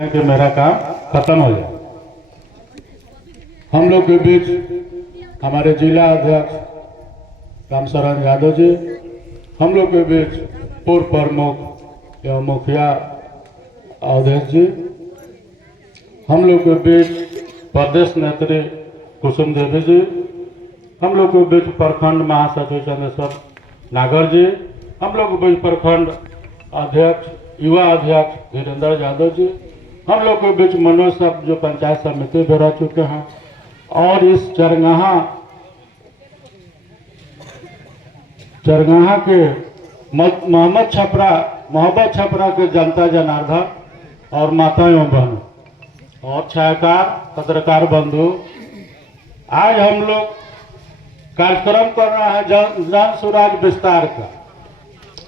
कि मेरा काम खत्म हो जाए। हम लोग के बीच हमारे जिला अध्यक्ष रामशरण यादव जी, हम लोग के बीच पूर्व प्रमुख एवं मुखिया अवधेश जी, हम लोग के बीच प्रदेश नेत्री कुसुम देवी जी, हम लोग के बीच प्रखंड महासचिव चंद्रेश्वर नागर जी, हम लोग के बीच प्रखंड अध्यक्ष युवा अध्यक्ष धीरेन्द्र यादव जी, हम लोग के बीच मनोज साहब जो पंचायत समिति में रह चुके हैं, और इस चरगाहा के मोहम्मद छपरा के जनता जनार्दन और माता एवं बहनों और छायाकार पत्रकार बंधु, आज हम लोग कार्यक्रम कर रहा है जन सुराज विस्तार का,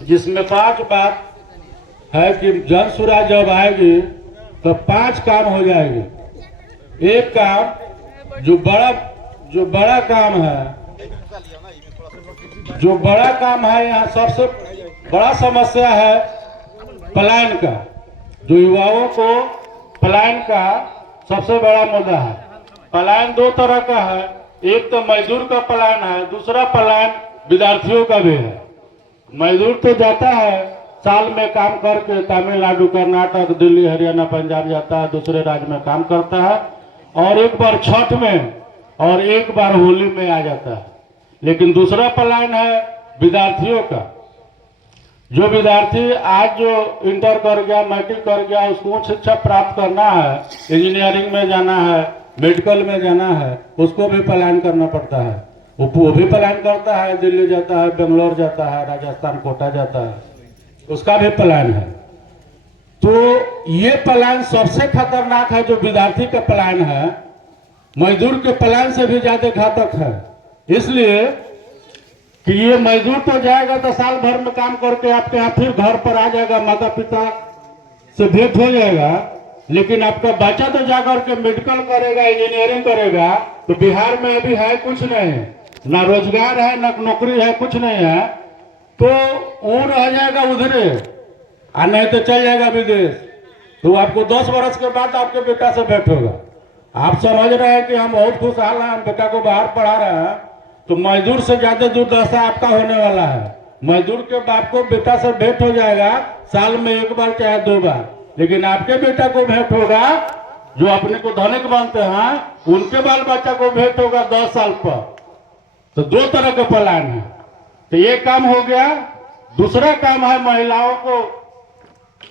जिसमें 5 बात है कि जन सुराज जब आएगी तो 5 काम हो जाएंगे। एक काम जो बड़ा काम है, यहाँ सबसे बड़ा समस्या है पलायन का। जो युवाओं को पलायन का सबसे बड़ा मुद्दा है। पलायन 2 तरह का है, एक तो मजदूर का पलायन है, दूसरा पलायन विद्यार्थियों का भी है। मजदूर तो जाता है साल में काम करके तमिलनाडु, कर्नाटक, दिल्ली, हरियाणा, पंजाब जाता है, दूसरे राज्य में काम करता है और एक बार छठ में और एक बार होली में आ जाता है। लेकिन दूसरा पलायन है विद्यार्थियों का। जो विद्यार्थी आज जो इंटर कर गया, मैट्रिक कर गया, उसको उच्च शिक्षा प्राप्त करना है, इंजीनियरिंग में जाना है, मेडिकल में जाना है, उसको भी पलायन करना पड़ता है। वो भी पलायन करता है, दिल्ली जाता है, बेंगलोर जाता है, राजस्थान कोटा जाता है, उसका भी पलायन है। तो ये पलायन सबसे खतरनाक है। जो विद्यार्थी का पलायन है मजदूर के पलायन से भी ज्यादा घातक है, इसलिए कि ये मजदूर तो जाएगा तो साल भर में काम करके आपके यहाँ फिर घर पर आ जाएगा, माता पिता से भेंट हो जाएगा, लेकिन आपका बच्चा तो जाकर के मेडिकल करेगा, इंजीनियरिंग करेगा, तो बिहार में अभी है कुछ नहीं, ना रोजगार है, ना नौकरी है, कुछ नहीं है, तो वो रह जाएगा उधरे, और नहीं तो चल जाएगा विदेश। तो आपको 10 वर्ष के बाद आपके बेटा से भेंट होगा। आप समझ रहे हैं कि हम बहुत खुशहाल हैं, हम बेटा को बाहर पढ़ा रहे हैं, तो मजदूर से ज्यादा दुर्दशा आपका होने वाला है। मजदूर के बाप को बेटा से भेंट हो जाएगा साल में 1 बार चाहे 2 बार, लेकिन आपके बेटा को भेंट होगा जो अपने को धनिक मानते हैं, उनके बाल बच्चा को भेंट होगा 10 साल पर। तो 2 तरह के पलायन है। तो ये काम हो गया। दूसरा काम है महिलाओं को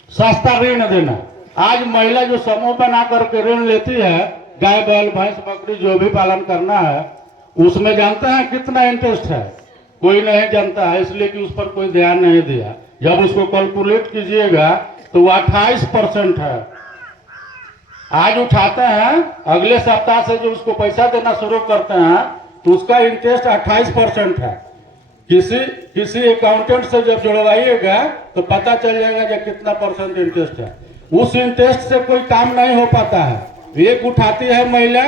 सस्ता ऋण देना। आज महिला जो समूह बना करके ऋण लेती है, गाय बैल भैंस बकरी जो भी पालन करना है, उसमें जानते हैं कितना इंटरेस्ट है? कोई नहीं जानता है, इसलिए कि उस पर कोई ध्यान नहीं दिया। जब उसको कैलकुलेट कीजिएगा तो वो 28% है। आज उठाते हैं, अगले सप्ताह से जो उसको पैसा देना शुरू करते हैं तो उसका इंटरेस्ट 28% है। किसी अकाउंटेंट से जब जुड़वाइएगा तो पता चल जाएगा कि कितना % इंटरेस्ट है। उस इंटरेस्ट से कोई काम नहीं हो पाता है। एक उठाती है महिला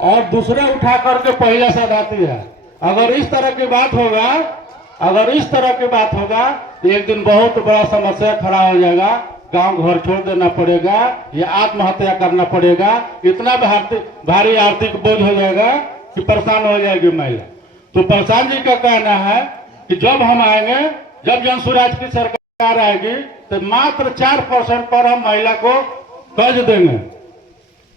और दूसरा उठा करके पहला सधाती है। अगर इस तरह की बात होगा तो एक दिन बहुत बड़ा समस्या खड़ा हो जाएगा। गांव घर छोड़ देना पड़ेगा या आत्महत्या करना पड़ेगा। इतना भारी आर्थिक बोझ हो जाएगा कि परेशान हो जाएगी महिला। तो प्रशांत जी का कहना है कि जब हम आएंगे, जब जन सुराज की सरकार आएगी, तो मात्र 4% पर हम महिला को कर्ज देंगे।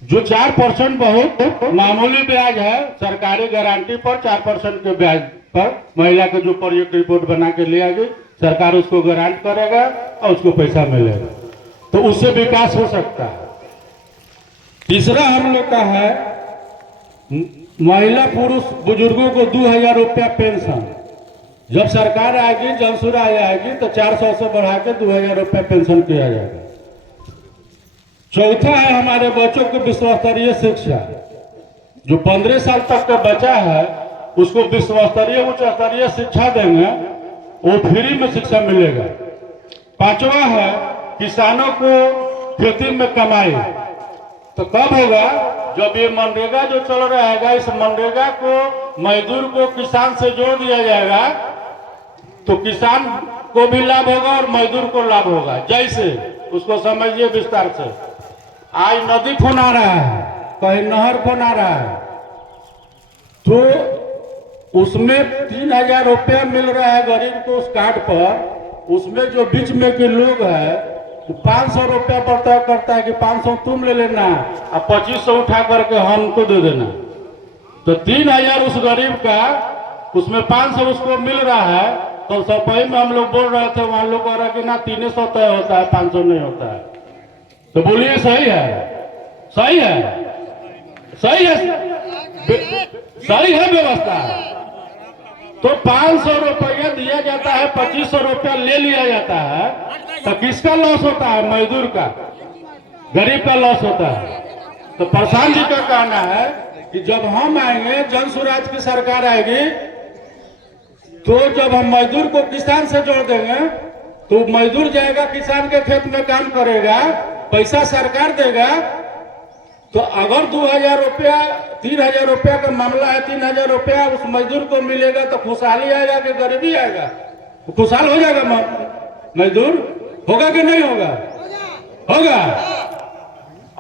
जो 4% बहुत मामूली ब्याज है। सरकारी गारंटी पर 4% के ब्याज पर महिला को जो प्रोजेक्ट रिपोर्ट बना के ले आएगी, सरकार उसको गारंट करेगा और उसको पैसा मिलेगा, तो उससे विकास हो सकता है। तीसरा हम लोग का है महिला पुरुष बुजुर्गों को 2000 रुपया पेंशन। जब सरकार आएगी, जन सुराज आएगी, तो 400 से बढ़ा के 2000 रुपया पेंशन किया जाएगा। चौथा है हमारे बच्चों को विश्वस्तरीय शिक्षा। जो 15 साल तक का बच्चा है उसको विश्वस्तरीय उच्च स्तरीय शिक्षा देंगे, वो फ्री में शिक्षा मिलेगा। 5वां है किसानों को खेती में कमाई। तो कब होगा? जब ये मनरेगा जो चल रहा है, इस मनरेगा को मजदूर को किसान से जोड़ दिया जाएगा, तो किसान को भी लाभ होगा और मजदूर को लाभ होगा। जैसे उसको समझिए विस्तार से। आज नदी खोना रहा है, कहीं नहर खोना रहा है, तो उसमें 3,000 रुपया मिल रहा है गरीब को उस कार्ड पर। उसमें जो बीच में के लोग हैं तो 500 रुपया पर तय करता है कि 500 तुम ले लेना और 2500 उठा करके हमको दे देना। तो 3,000 उस गरीब का, उसमें 500 उसको मिल रहा है। तो सफाई में हम लोग बोल रहे थे, वहां लोग कह रहे कि ना 300 तय होता है, 500 नहीं होता है। तो बोलिए सही है? सही है? सही है? सही है व्यवस्था? तो 500 रुपया दिया जाता है, 2500 रुपया ले लिया जाता है, तो किसका लॉस होता है? मजदूर का, गरीब का लॉस होता है। तो प्रशांत जी का कहना है कि जब हम आएंगे, जन स्वराज की सरकार आएगी, तो जब हम मजदूर को किसान से जोड़ देंगे, तो मजदूर जाएगा किसान के खेत में काम करेगा, पैसा सरकार देगा। तो अगर 2,000 रुपया 3,000 रुपया का मामला है, 3,000 रुपया उस मजदूर को मिलेगा, तो खुशहाली आएगा कि गरीबी आएगा? तो खुशहाल हो जाएगा मजदूर, होगा कि नहीं होगा? होगा।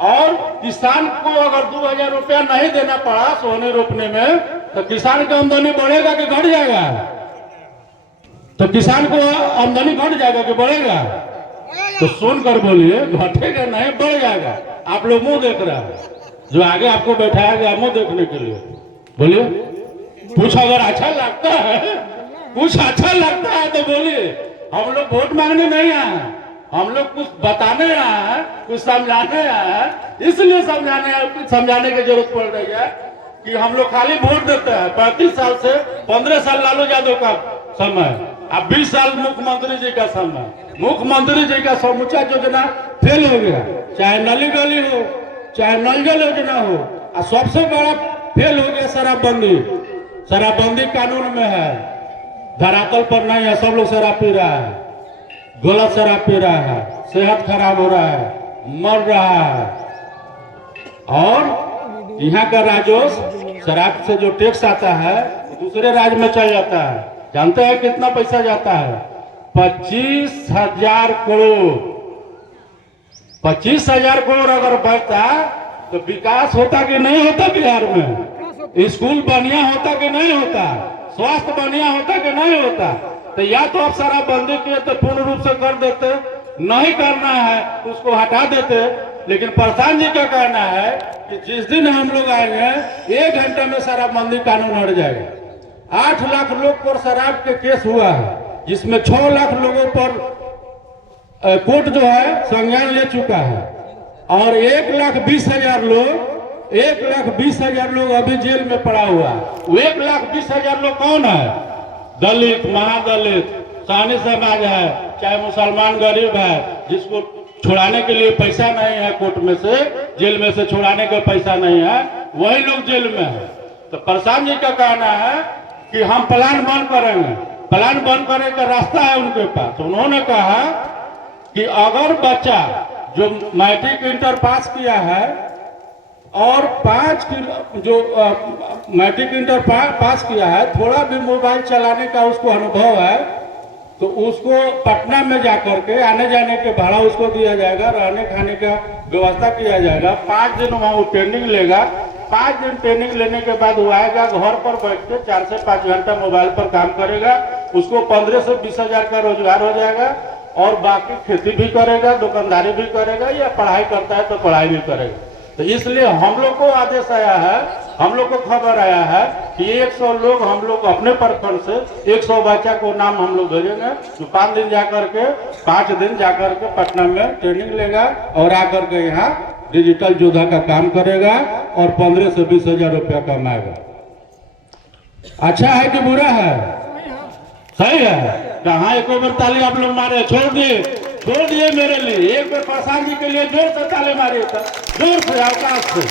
और किसान को अगर 2,000 रुपया नहीं देना पड़ा सोने रोपने में, तो किसान की आमदनी बढ़ेगा कि घट जाएगा? तो किसान को आमदनी घट जाएगा कि बढ़ेगा? तो सुनकर बोलिए, घटेगा नहीं, बढ़ जाएगा। आप लोग मुंह देख रहे हैं, जो आगे आपको बैठाया गया मुंह देखने के लिए। बोलिए, कुछ अगर अच्छा लगता है, कुछ अच्छा लगता है तो बोलिए। हम लोग वोट मांगने नहीं आए, हम लोग कुछ बताने आए हैं, कुछ समझाने आए हैं। इसलिए समझाने की जरूरत पड़ रही है कि हम लोग खाली वोट देते हैं। 35 साल से 15 साल लालू यादव का समय, अब 20 साल मुख्यमंत्री जी का समय। मुख्यमंत्री जी का समूचा योजना फेल हो गया, चाहे नली गली हो, चाहे नल जल योजना हो। और सबसे बड़ा फेल हो गया शराबबंदी। शराबबंदी कानून में है, धरातल पर नहीं है। सब लोग शराब पी रहा है, गलत शराब पी रहा है, सेहत खराब हो रहा है, मर रहा है। और यहाँ का राजस्व, शराब से जो टैक्स आता है, दूसरे राज्य में चल जाता है। जानते हैं कितना पैसा जाता है? 25,000 करोड़। 25,000 करोड़ अगर बचता तो विकास होता कि नहीं होता? बिहार में स्कूल बढ़िया होता कि नहीं होता? स्वास्थ्य बढ़िया होता कि नहीं होता? तो या तो आप शराबबंदी किए तो पूर्ण रूप से कर देते, नहीं करना है तो उसको हटा देते। लेकिन प्रधान जी का कहना है कि जिस दिन हम लोग आएंगे 1 घंटे में शराबबंदी कानून हट जाएगा। 8 लाख लोग पर शराब के केस हुआ है, जिसमें 6 लाख लोगों पर कोर्ट जो है संज्ञान ले चुका है। और 1,20,000 लोग 1,20,000 लोग अभी जेल में पड़ा हुआ है। 1,20,000 लोग कौन है? दलित, महादलित, सानी समाज है, चाहे मुसलमान गरीब है, जिसको छुड़ाने के लिए पैसा नहीं है, कोर्ट में से जेल में से छुड़ाने का पैसा नहीं है, वही लोग जेल में है। तो प्रशांत जी का कहना है कि हम प्लान बंद करेंगे। प्लान बंद करने का रास्ता है उनके पास। उन्होंने कहा कि अगर बच्चा जो मैट्रिक इंटर पास किया है और 5 जो मैट्रिक इंटर पास किया है, थोड़ा भी मोबाइल चलाने का उसको अनुभव है, तो उसको पटना में जाकर के आने जाने के भाड़ा उसको दिया जाएगा, रहने खाने का व्यवस्था किया जाएगा। 5 दिन वहाँ वो ट्रेनिंग लेगा। 5 दिन ट्रेनिंग लेने के बाद वो आएगा, घर पर बैठ के 4 से 5 घंटा मोबाइल पर काम करेगा। उसको 15 से 20,000 का रोजगार हो जाएगा। और बाकी खेती भी करेगा, दुकानदारी भी करेगा, या पढ़ाई करता है तो पढ़ाई भी करेगा। तो इसलिए हम लोग को आदेश आया है, हम लोग को खबर आया है कि 100 लोग हम लोग अपने प्रखंड से 100 बच्चा को नाम हम लोग भेजेंगे, जो 5 दिन जाकर के पटना में ट्रेनिंग लेगा और आकर के यहाँ डिजिटल योद्धा का काम करेगा और 15 से 20,000 रुपया कमाएगा। अच्छा है कि बुरा है? सही है। कहाँ एक बार ताली आप लोग मारे? छोड़ दिए मेरे लिए। एक बार प्रशांत जी के लिए जोर से ताली मारिए, जोर से, अवकाश से।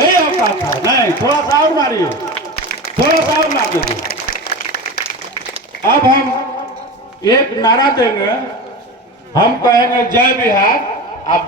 यही अवकाश था। नहीं, थोड़ा सा और मारिए, थोड़ा सा और मार दीजिए। अब हम एक नारा देंगे, हम कहेंगे जय बिहार। आप